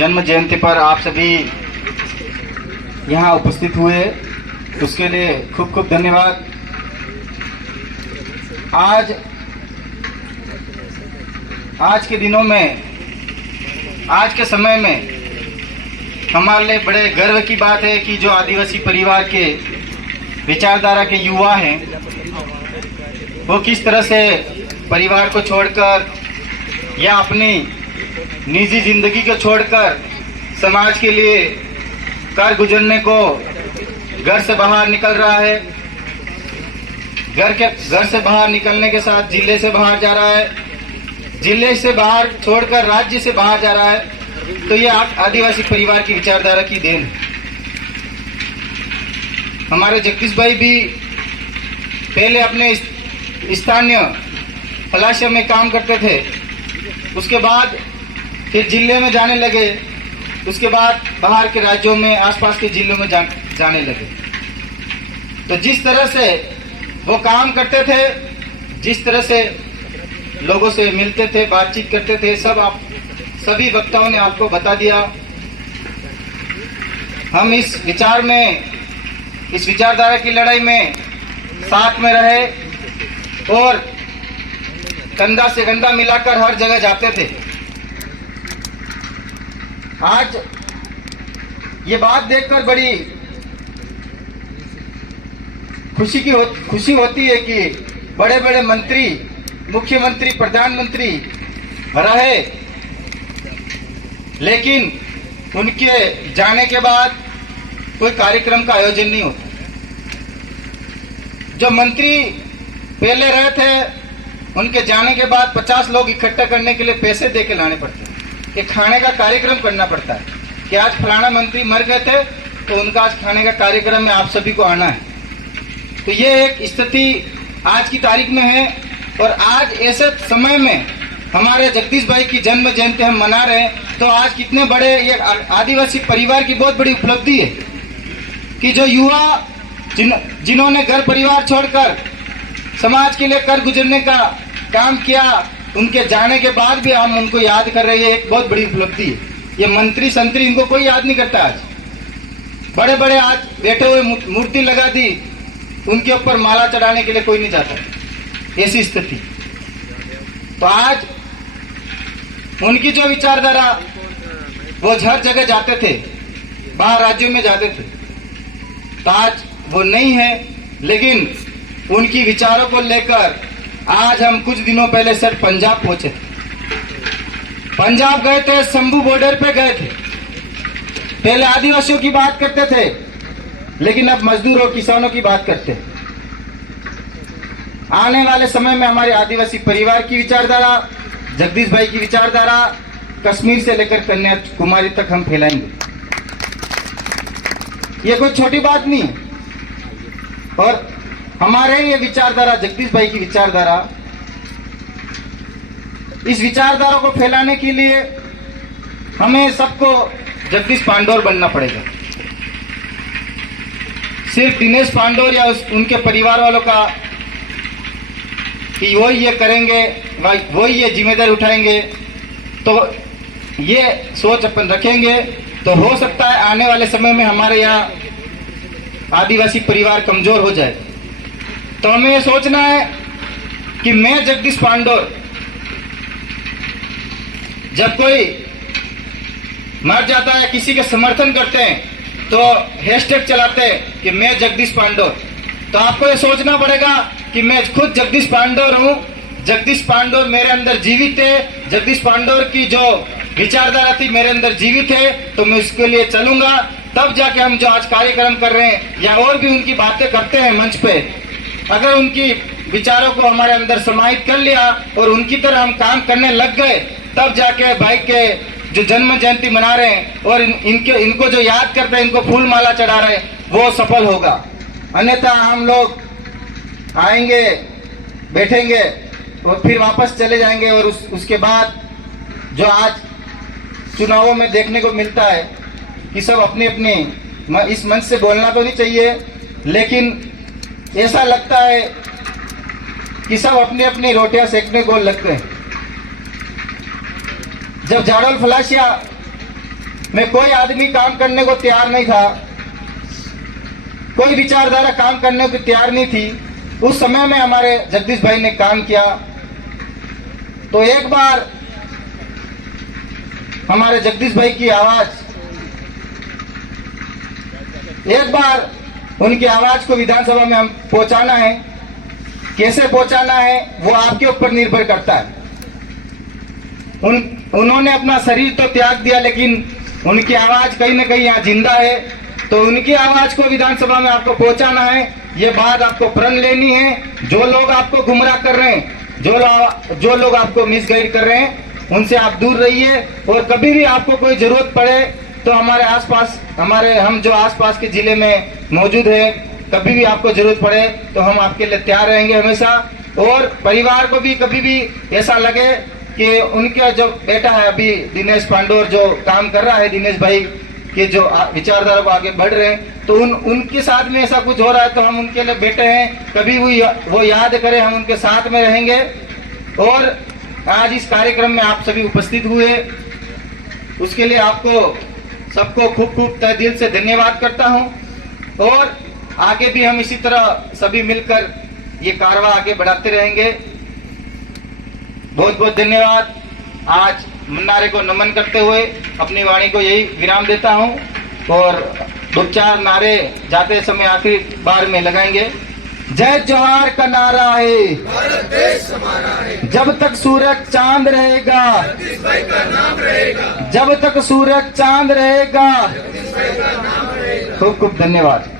जन्म जयंती पर आप सभी यहाँ उपस्थित हुए, उसके लिए खूब खूब धन्यवाद। आज के दिनों में, आज के समय में हमारे लिए बड़े गर्व की बात है कि जो आदिवासी परिवार के विचारधारा के युवा हैं वो किस तरह से परिवार को छोड़कर या अपनी निजी जिंदगी को छोड़कर समाज के लिए कर गुजरने को घर से बाहर निकल रहा है। घर से बाहर निकलने के साथ जिले से बाहर जा रहा है, जिले से बाहर छोड़कर राज्य से बाहर जा रहा है। तो ये आदिवासी परिवार की विचारधारा की देन है। हमारे जगदीश भाई भी पहले अपने स्थानीय फलाशिया में काम करते थे, उसके बाद फिर जिले में जाने लगे, उसके बाद बाहर के राज्यों में, आसपास के जिलों में जाने लगे। तो जिस तरह से वो काम करते थे, जिस तरह से लोगों से मिलते थे, बातचीत करते थे, सभी वक्ताओं ने आपको बता दिया। हम इस विचारधारा की लड़ाई में साथ में रहे और कंधा से कंधा मिलाकर हर जगह जाते थे। आज ये बात देखकर बड़ी खुशी होती है कि बड़े बड़े मंत्री, मुख्यमंत्री, प्रधानमंत्री रहे, लेकिन उनके जाने के बाद कोई कार्यक्रम का आयोजन नहीं होता। जो मंत्री पहले रहे थे, उनके जाने के बाद 50 लोग इकट्ठा करने के लिए पैसे दे के लाने पड़ते हैं, कि खाने का कार्यक्रम करना पड़ता है कि आज फलाना मंत्री मर गए थे तो उनका आज खाने का कार्यक्रम में आप सभी को आना है। तो ये एक स्थिति आज की तारीख में है। और आज ऐसे समय में हमारे जगदीश भाई की जन्म जयंती हम मना रहे हैं, तो आज कितने बड़े ये आदिवासी परिवार की बहुत बड़ी उपलब्धि है कि जो युवा जिन्होंने घर परिवार छोड़कर समाज के लिए कर गुजरने का काम किया, उनके जाने के बाद भी हम उनको याद कर रहे हैं। एक बहुत बड़ी उपलब्धि है। ये मंत्री संतरी इनको कोई याद नहीं करता। आज बड़े बड़े आज बैठे हुए मूर्ति लगा दी, उनके ऊपर माला चढ़ाने के लिए कोई नहीं जाता, ऐसी स्थिति। तो आज उनकी जो विचारधारा, वो हर जगह जाते थे, बाहर राज्यों में जाते थे, तो आज वो नहीं है। लेकिन उनकी विचारों को लेकर आज हम कुछ दिनों पहले सर पंजाब पहुंचे थे। पंजाब गए थे, शंभू बॉर्डर पे गए थे। पहले आदिवासियों की बात करते थे, लेकिन अब मजदूरों, किसानों की बात करते हैं। आने वाले समय में हमारे आदिवासी परिवार की विचारधारा, जगदीश भाई की विचारधारा कश्मीर से लेकर कन्याकुमारी तक हम फैलाएंगे। ये कोई छोटी बात नहीं है। और हमारे ये विचारधारा, जगदीश भाई की विचारधारा, इस विचारधारा को फैलाने के लिए हमें सबको जगदीश पांडोर बनना पड़ेगा। सिर्फ दिनेश पांडोर या उनके परिवार वालों का कि वही ये करेंगे, वही ये जिम्मेदारी उठाएंगे, तो ये सोच अपन रखेंगे तो हो सकता है आने वाले समय में हमारे यहाँ आदिवासी परिवार कमजोर हो जाए। तो हमें ये सोचना है कि मैं जगदीश पांडोर, जब कोई मर जाता है, किसी के समर्थन करते हैं, तो हैशटैग चलाते हैं कि मैं जगदीश पांडोर। तो आपको ये सोचना पड़ेगा कि मैं खुद जगदीश पांडोर हूं, जगदीश पांडोर मेरे अंदर जीवित है, जगदीश पांडोर की जो विचारधारा थी मेरे अंदर जीवित है, तो मैं उसके लिए चलूंगा। तब जाके हम जो आज कार्यक्रम कर रहे हैं या और भी उनकी बातें करते हैं मंच पे, अगर उनकी विचारों को हमारे अंदर समाहित कर लिया और उनकी तरह हम काम करने लग गए, तब जाके भाई के जो जन्म जयंती मना रहे हैं और इनको जो याद करते हैं, इनको फूल माला चढ़ा रहे हैं, वो सफल होगा। अन्यथा हम लोग आएंगे, बैठेंगे और फिर वापस चले जाएंगे। और उसके बाद जो आज चुनावों में देखने को मिलता है कि सब अपनी अपनी, इस मंच से बोलना तो नहीं चाहिए, लेकिन ऐसा लगता है कि सब अपनी अपनी रोटियां सेकने को लगते हैं। जब जाडोल फलाशिया में कोई आदमी काम करने को तैयार नहीं था, कोई विचारधारा काम करने को तैयार नहीं थी। उस समय में हमारे जगदीश भाई ने काम किया। तो एक बार हमारे जगदीश भाई की आवाज, एक बार उनकी आवाज को विधानसभा में हम पहुंचाना है। कैसे पहुंचाना है वो आपके ऊपर निर्भर करता है। उन्होंने अपना शरीर तो त्याग दिया, लेकिन उनकी आवाज कहीं ना कहीं यहाँ जिंदा है। तो उनकी आवाज को विधानसभा में आपको पहुंचाना है। ये बात आपको प्रण लेनी है। जो लोग आपको गुमराह कर रहे हैं, जो लोग आपको मिसगाइड कर रहे हैं, उनसे आप दूर रहिए। और कभी भी आपको कोई जरूरत पड़े तो हमारे आसपास, हम जो आसपास के जिले में मौजूद है, कभी भी आपको जरूरत पड़े तो हम आपके लिए तैयार रहेंगे हमेशा। और परिवार को भी कभी भी ऐसा लगे कि उनका जो बेटा है अभी दिनेश पांडोर जो काम कर रहा है, दिनेश भाई के जो विचारधारा को आगे बढ़ रहे हैं, तो उनके साथ में ऐसा कुछ हो रहा है तो हम उनके लिए बेटे हैं, कभी वो याद करें, हम उनके साथ में रहेंगे। और आज इस कार्यक्रम में आप सभी उपस्थित हुए, उसके लिए आपको सबको खूब खूब तहे दिल से धन्यवाद करता हूं। और आगे भी हम इसी तरह सभी मिलकर ये कारवां आगे बढ़ाते रहेंगे। बहुत बहुत धन्यवाद। आज मुन्नारे को नमन करते हुए अपनी वाणी को यही विराम देता हूं और दो चार नारे जाते समय आखिरी बार में लगाएंगे। जय जोहार का नारा है, भारत देश हमारा है, जब तक सूरज चांद रहेगा, जगदीश भाई का नाम रहेगा, जब तक सूरज चांद रहेगा। जगदीश भाई का नाम रहेगा। खूब खूब धन्यवाद।